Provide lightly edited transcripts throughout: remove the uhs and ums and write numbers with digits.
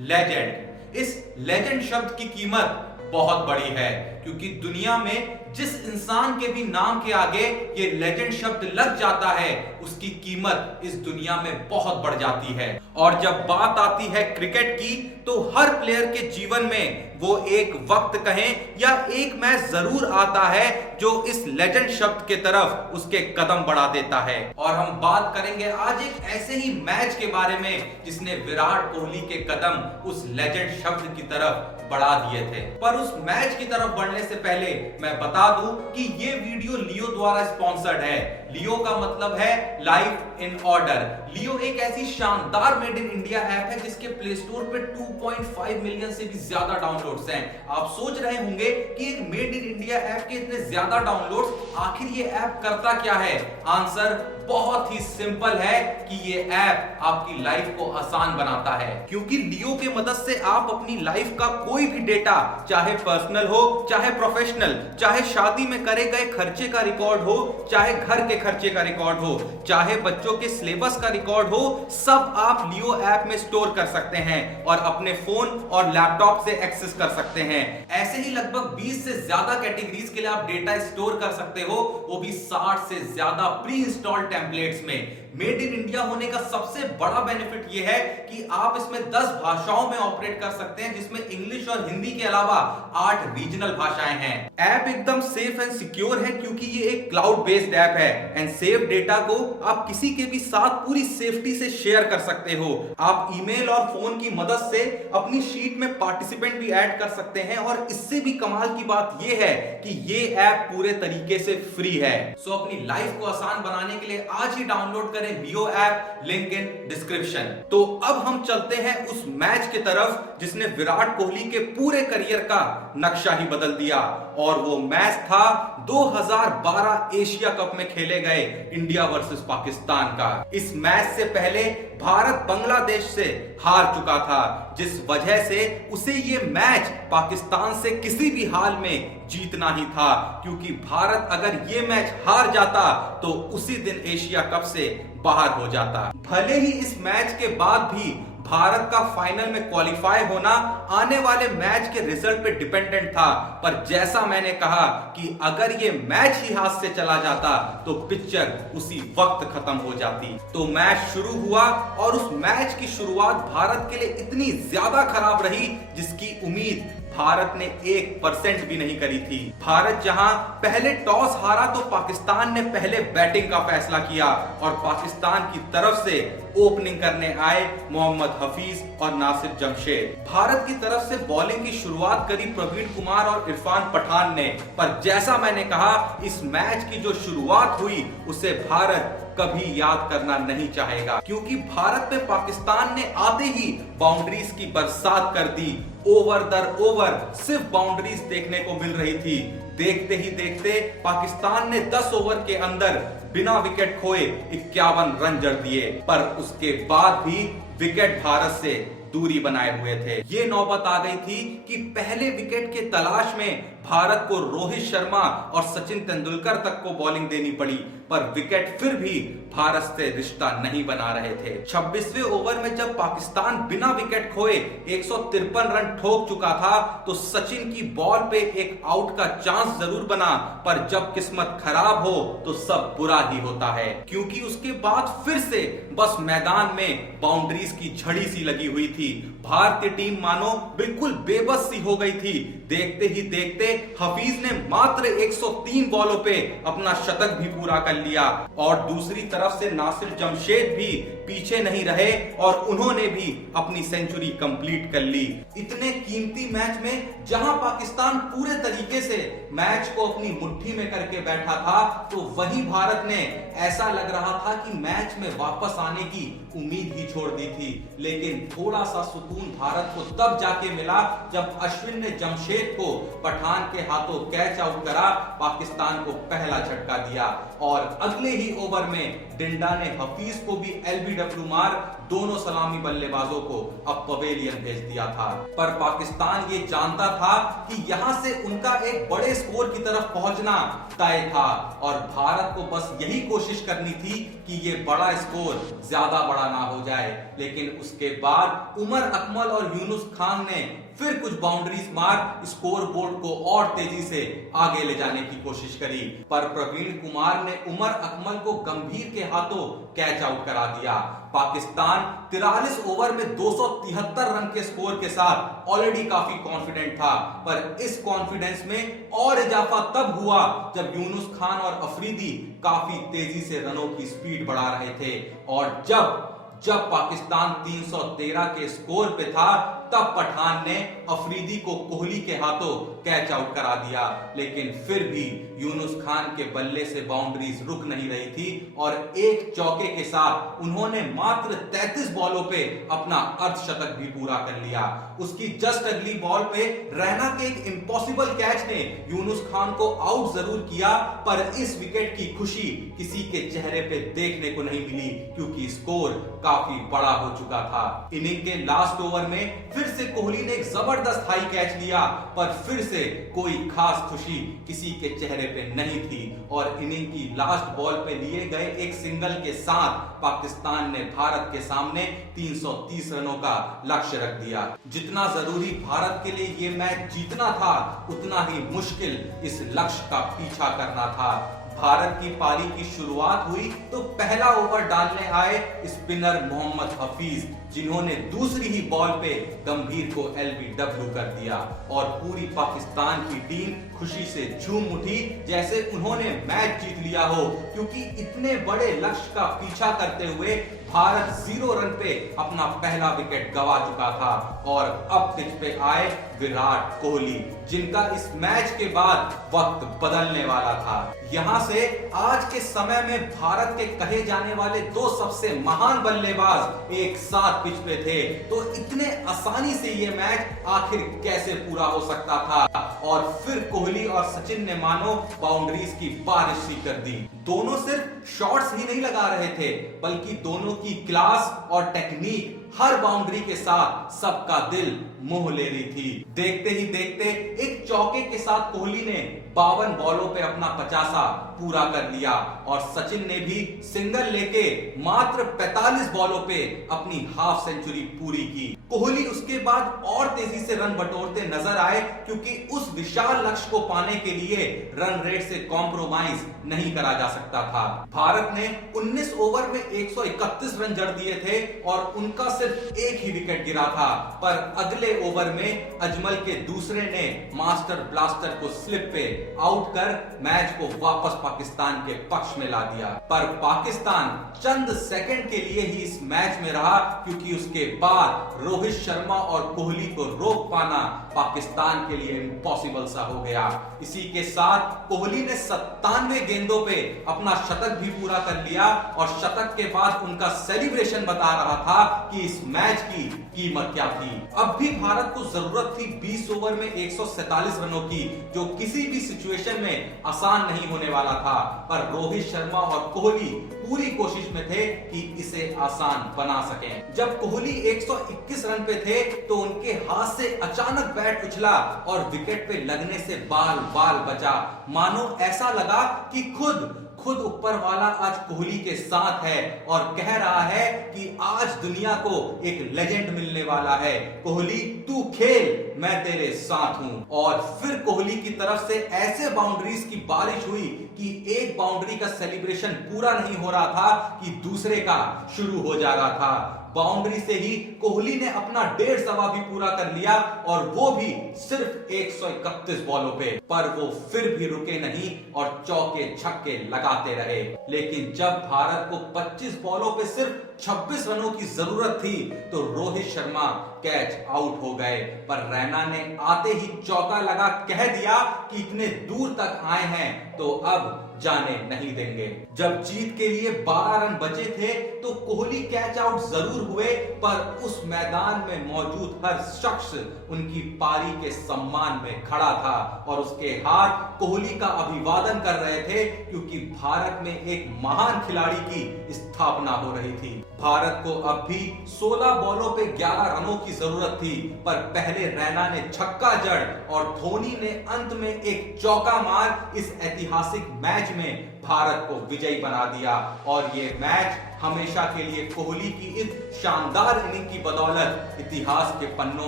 Legend. इस legend शब्द की कीमत बहुत बड़ी है, क्योंकि दुनिया में जिस इंसान के भी नाम के आगे ये लेजेंड शब्द लग जाता है उसकी कीमत इस दुनिया में बहुत बढ़ जाती है। और जब बात आती है क्रिकेट की तो हर प्लेयर के जीवन में वो एक वक्त कहें या एक मैच जरूर आता है जो इस लेजेंड शब्द के तरफ उसके कदम बढ़ा देता है। और हम बात करेंगे आज एक ऐसे ही मैच के बारे में जिसने विराट कोहली के कदम उस लेजेंड शब्द की तरफ बढ़ा दिए थे। पर उस मैच की तरफ बढ़ने से पहले मैं बता दूं कि ये वीडियो लियो द्वारा स्पॉन्सर्ड है। लियो का मतलब है लाइफ इन ऑर्डर। लियो एक ऐसी शानदार मेड इन इंडिया ऐप है जिसके प्ले स्टोर पे 2.5 मिलियन से भी ज्यादा डाउनलोड्स हैं। आप सोच रहे होंगे कि एक मेड इन इंडिया ऐप के इतने ज्यादा डाउनलोड्स, आखिर ये ऐप करता क्या है? आंसर बहुत ही सिंपल है कि ये ऐप आपकी लाइफ को आसान बनाता है, क्योंकि लियो के मदद से आप अपनी लाइफ का कोई भी डेटा, चाहे पर्सनल हो चाहे प्रोफेशनल, चाहे शादी में करे गए खर्चे का रिकॉर्ड हो, चाहे घर के खर्चे का रिकॉर्ड हो, चाहे बच्चों के सिलेबस का रिकॉर्ड हो, सब आप लियो ऐप में स्टोर कर सकते हैं और अपने फोन और लैपटॉप से एक्सेस कर सकते हैं। ऐसे ही लगभग 20 से ज्यादा कैटेगरीज के लिए आप डेटा स्टोर कर सकते हो, वो भी 60 से ज्यादा प्री इंस्टॉल्ड टेम्पलेट्स में। मेड इन इंडिया होने का सबसे बड़ा बेनिफिट यह है कि आप इसमें 10 भाषाओं में ऑपरेट कर सकते हैं, जिसमें इंग्लिश और हिंदी के अलावा 8 रीजनल भाषाएं हैं। ऐप एकदम सेफ एंड सिक्योर है क्योंकि ये एक क्लाउड बेस्ड ऐप है एंड सेव डेटा को आप किसी के भी साथ पूरी सेफ्टी से शेयर कर सकते हो। आप ईमेल और फोन की मदद से अपनी शीट में पार्टिसिपेंट भी ऐड कर सकते हैं और इससे भी कमाल की बात यह है कि ये ऐप पूरे तरीके से फ्री है। सो अपनी लाइफ को आसान बनाने के लिए आज ही डाउनलोड करें लियो ऐप, लिंक इन डिस्क्रिप्शन। तो अब हम चलते हैं उस मैच की तरफ जिसने विराट कोहली के पूरे करियर का नक्शा ही बदल दिया, और वो मैच था 2012 एशिया कप में खेले गए इंडिया वर्सेस पाकिस्तान का। इस मैच से पहले भारत बांग्लादेश से हार चुका था, जिस वजह से उसे ये मैच पाकिस्तान से किसी भी हाल में जीतना ही था, क्योंकि भारत अगर ये मैच हार जाता तो उसी दिन एशिया कप से बाहर हो जाता। भले ही इस मैच के बाद भी भारत का फाइनल में क्वालिफाई होना आने वाले मैच के रिजल्ट पे डिपेंडेंट था, पर जैसा मैंने कहा कि अगर ये मैच ही हाथ से चला जाता तो पिक्चर उसी वक्त खत्म हो जाती। तो मैच शुरू हुआ और उस मैच की शुरुआत भारत के लिए इतनी ज्यादा खराब रही जिसकी उम्मीद भारत ने 1% भी नहीं करी थी। भारत जहां पहले टॉस हारा तो पाकिस्तान ने पहले बैटिंग का फैसला किया और पाकिस्तान की तरफ से ओपनिंग करने आए मोहम्मद हफीज और नासिर जमशेद। भारत की तरफ से बॉलिंग की शुरुआत करी प्रवीण कुमार और इरफान पठान ने, पर जैसा मैंने कहा इस मैच की जो शुरुआत हुई उसे भारत कभी याद करना नहीं चाहेगा, क्योंकि भारत में पाकिस्तान ने आते ही बाउंड्रीज की बरसात कर दी। ओवर दर ओवर सिर्फ बाउंड्रीज देखने को मिल रही थी। देखते ही देखते पाकिस्तान ने 10 ओवर के अंदर बिना विकेट खोए 51 रन जड़ दिए, पर उसके बाद भी विकेट भारत से दूरी बनाए हुए थे। ये नौबत आ गई थी कि पहले विकेट के तलाश में भारत को रोहित शर्मा और सचिन तेंदुलकर तक को बॉलिंग देनी पड़ी, पर विकेट फिर भी भारत से रिश्ता नहीं बना रहे थे। 26वें ओवर में जब पाकिस्तान बिना विकेट खोए 153 रन ठोक चुका था तो सचिन की बॉल पे एक आउट का चांस जरूर बना, पर जब किस्मत खराब हो तो सब बुरा ही होता है, क्योंकि उसके बाद फिर से बस मैदान में बाउंड्रीज की झड़ी सी लगी हुई थी। भारतीय टीम मानो बिल्कुल बेबस सी हो गई थी। देखते ही देखते हफीज ने मात्र 103 बॉलों पे अपना शतक भी पूरा कर लिया और दूसरी तरफ से नासिर जमशेद भी पीछे नहीं रहे और उन्होंने भी अपनी सेंचुरी कंप्लीट कर ली। इतने कीमती मैच में जहां पाकिस्तान पूरे तरीके से मैच को अपनी मुट्ठी में करके बैठा था, तो वहीं भारत ने ऐसा लग रहा था कि मैच में वापस आने की उम्मीद ही छोड़ दी थी। लेकिन थोड़ा सा सुकून भारत को तब जाके मिला जब अश्विन ने जमशेद को पठान के हाथों कैच आउट करा, पाकिस्तान को पहला झटका दिया और अगले ही ओवर में डिंडा ने हफीज को भी एलबीडब्ल्यू मार दोनों सलामी बल्लेबाजों को अब पवेलियन भेज दिया था। पर पाकिस्तान ये जानता था कि यहां से उनका एक बड़े स्कोर की तरफ पहुंचना तय था और भारत को बस यही कोशिश करनी थी कि ये बड़ा स्कोर ज्यादा बड़ा ना हो जाए। लेकिन उसके बाद उमर अकमल और यूनुस खान ने फिर कुछ बाउंड्रीज मार स्कोर बोर्ड को और तेजी से आगे ले जाने की कोशिश करी, पर प्रवीण कुमार ने उमर अकमल को गंभीर के हाथों कैच आउट करा दिया। पाकिस्तान 43 ओवर में 273 रन के स्कोर के साथ ऑलरेडी काफी कॉन्फिडेंट था, पर इस कॉन्फिडेंस में और इजाफा तब हुआ जब यूनुस खान और अफरीदी काफी तेजी से रनों की स्पीड बढ़ा रहे थे और जब पाकिस्तान 313 के स्कोर पे था तब पठान ने अफरीदी को कोहली के हाथों कैच आउट करा दिया। लेकिन फिर भी यूनुस खान के बल्ले से बाउंड्रीज रुक नहीं रही थी और एक चौके के साथ उन्होंने मात्र 33 बॉलों पे अपना अर्धशतक भी पूरा कर लिया। उसकी जस्ट अगली बॉल पे रैना के एक इम्पॉसिबल कैच ने यूनुस खान को आउट जरूर किया, पर इस विकेट की खुशी किसी के चेहरे पे देखने को नहीं मिली क्योंकि स्कोर काफी बड़ा हो चुका था। इनिंग के लास्ट ओवर में फिर से कोहली ने एक जबरदस्त हाई कैच लिया, पर फिर से कोई खास खुशी किसी के चेहरे पे नहीं थी और इनिंग की लास्ट बॉल पे लिए गए एक सिंगल के साथ पाकिस्तान ने भारत के सामने 330 रनों का लक्ष्य रख दिया। जितना जरूरी भारत के लिए ये मैच जीतना था, उतना ही मुश्किल इस लक्ष्य का पीछा करना था। भारत की पारी की शुरुआत हुई तो पहला ओवर डालने आए स्पिनर मोहम्मद हफीज, जिन्होंने दूसरी ही बॉल पे गंभीर को एलबीडब्ल्यू कर दिया और पूरी पाकिस्तान की टीम खुशी से झूम उठी जैसे उन्होंने मैच जीत लिया हो, क्योंकि इतने बड़े लक्ष्य का पीछा करते हुए भारत 0 रन पे अपना पहला विकेट गंवा चुका था और अब पिच पे आए विराट कोहली, जिनका इस मैच के बाद वक्त बदलने वाला था। यहां से आज के समय में भारत के कहे जाने वाले 2 सबसे महान बल्लेबाज एक साथ पिच पे थे, तो इतने आसानी से ये मैच आखिर कैसे पूरा हो सकता था। और फिर कोहली और सचिन ने मानो बाउंड्रीज की बारिश सी कर दी। दोनों सिर्फ शॉट्स ही नहीं लगा रहे थे, बल्कि दोनों की क्लास और टेक्निक हर बाउंड्री के साथ सबका दिल मोह ले रही थी। देखते ही देखते एक चौके के साथ कोहली ने 52 बॉलों पे अपना 50 पूरा कर लिया और सचिन ने भी सिंगल लेके मात्र 45 बॉलों पे अपनी हाफ सेंचुरी पूरी की। कोहली उसके बाद और तेजी से रन बटोरते नजर आए, क्योंकि उस विशाल लक्ष्य को पाने के लिए रन रेट से कॉम्प्रोमाइज नहीं करा जा सकता था। भारत ने 19 ओवर में 131 रन जड़ दिए थे और उनका सिर्फ एक ही विकेट गिरा था, पर अगले ओवर में अजमल के दूसरे ने मास्टर ब्लास्टर को स्लिप पे आउट कर मैच को वापस पाकिस्तान के पक्ष में ला दिया। पर पाकिस्तान चंद सेकंड के लिए ही इस मैच में रहा, क्योंकि उसके बाद रोहित शर्मा और कोहली को रोक पाना पाकिस्तान के लिए इम्पॉसिबल सा हो गया। इसी के साथ कोहली ने 97 गेंदों पे अपना शतक भी पूरा कर लिया और शतक के बाद उनका सेलिब्रेशन बता रहा था कि इस मैच की कीमत क्या थी। अब भी भारत को जरूरत थी 20 ओवर में 147 रनों की, जो किसी भी सिचुएशन में आसान नहीं होने वाला था, पर रोहित शर्मा और कोहली पूरी कोशिश में थे कि इसे आसान बना सकें। जब कोहली 121 रन पे थे तो उनके हाथ से अचानक बैट उछला और विकेट पे लगने से बाल बाल बचा। मानो ऐसा लगा कि खुद ऊपर वाला आज कोहली के साथ है और कह रहा है कि आज दुनिया को एक लेजेंड मिलने वाला है। कोहली तू खेल, मैं तेरे साथ हूं। और फिर कोहली की तरफ से ऐसे बाउंड्रीज की बारिश हुई कि एक बाउंड्री का सेलिब्रेशन पूरा नहीं हो रहा था कि दूसरे का शुरू हो जा रहा था। बाउंड्री से ही कोहली ने अपना 1.5 सवा भी पूरा कर लिया और वो भी सिर्फ 131 बॉलों पे, पर वो फिर भी रुके नहीं और चौके छक्के लगाते रहे। लेकिन जब भारत को 25 बॉलों पे सिर्फ 26 रनों की जरूरत थी तो रोहित शर्मा कैच आउट हो गए, पर रैना ने आते ही चौका लगा कह दिया कि इतने दूर तक आए हैं तो अब जाने नहीं देंगे। जब जीत के लिए 12 रन बचे थे तो कोहली कैच आउट जरूर हुए, पर उस मैदान में मौजूद हर शख्स उनकी पारी के सम्मान में खड़ा था और उसके हाथ कोहली का अभिवादन कर रहे थे, क्योंकि भारत में एक महान खिलाड़ी की स्थापना हो रही थी। भारत को अब भी 16 बॉलों पे 11 रनों की जरूरत थी, पर पहले रैना ने छक्का जड़ और धोनी ने अंत में एक चौका मार इस ऐतिहासिक मैच में भारत को विजयी बना दिया। और ये मैच हमेशा के लिए कोहली की इस शानदार इनिंग की बदौलत इतिहास के पन्नों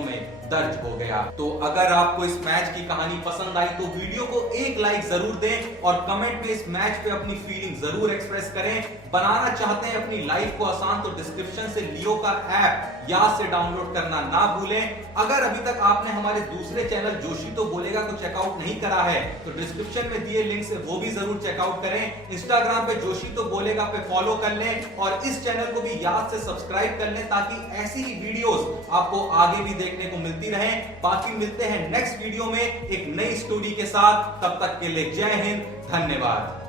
में दर्ज हो गया। तो अगर आपको इस मैच की कहानी पसंद आई तो वीडियो को एक लाइक जरूर दें और कमेंट में इस मैच पे अपनी फीलिंग जरूर एक्सप्रेस करें। बनाना चाहते हैं अपनी लाइफ को आसान तो डिस्क्रिप्शन से लियो का ऐप याद से डाउनलोड करना ना भूलें। अगर अभी तक आपने हमारे दूसरे चैनल जोशी तो बोलेगा को चेकआउट नहीं करा है तो डिस्क्रिप्शन में दिए लिंक से वो भी जरूर चेकआउट करें। इंस्टाग्राम पे जोशी तो बोलेगा पे फॉलो कर लें और इस चैनल को भी याद से सब्सक्राइब कर लें, ताकि ऐसी ही वीडियोस आपको आगे भी देखने को मिलती रहें। बाकी मिलते हैं नेक्स्ट वीडियो में एक नई स्टोरी के साथ, तब तक के लिए जय हिंद, धन्यवाद।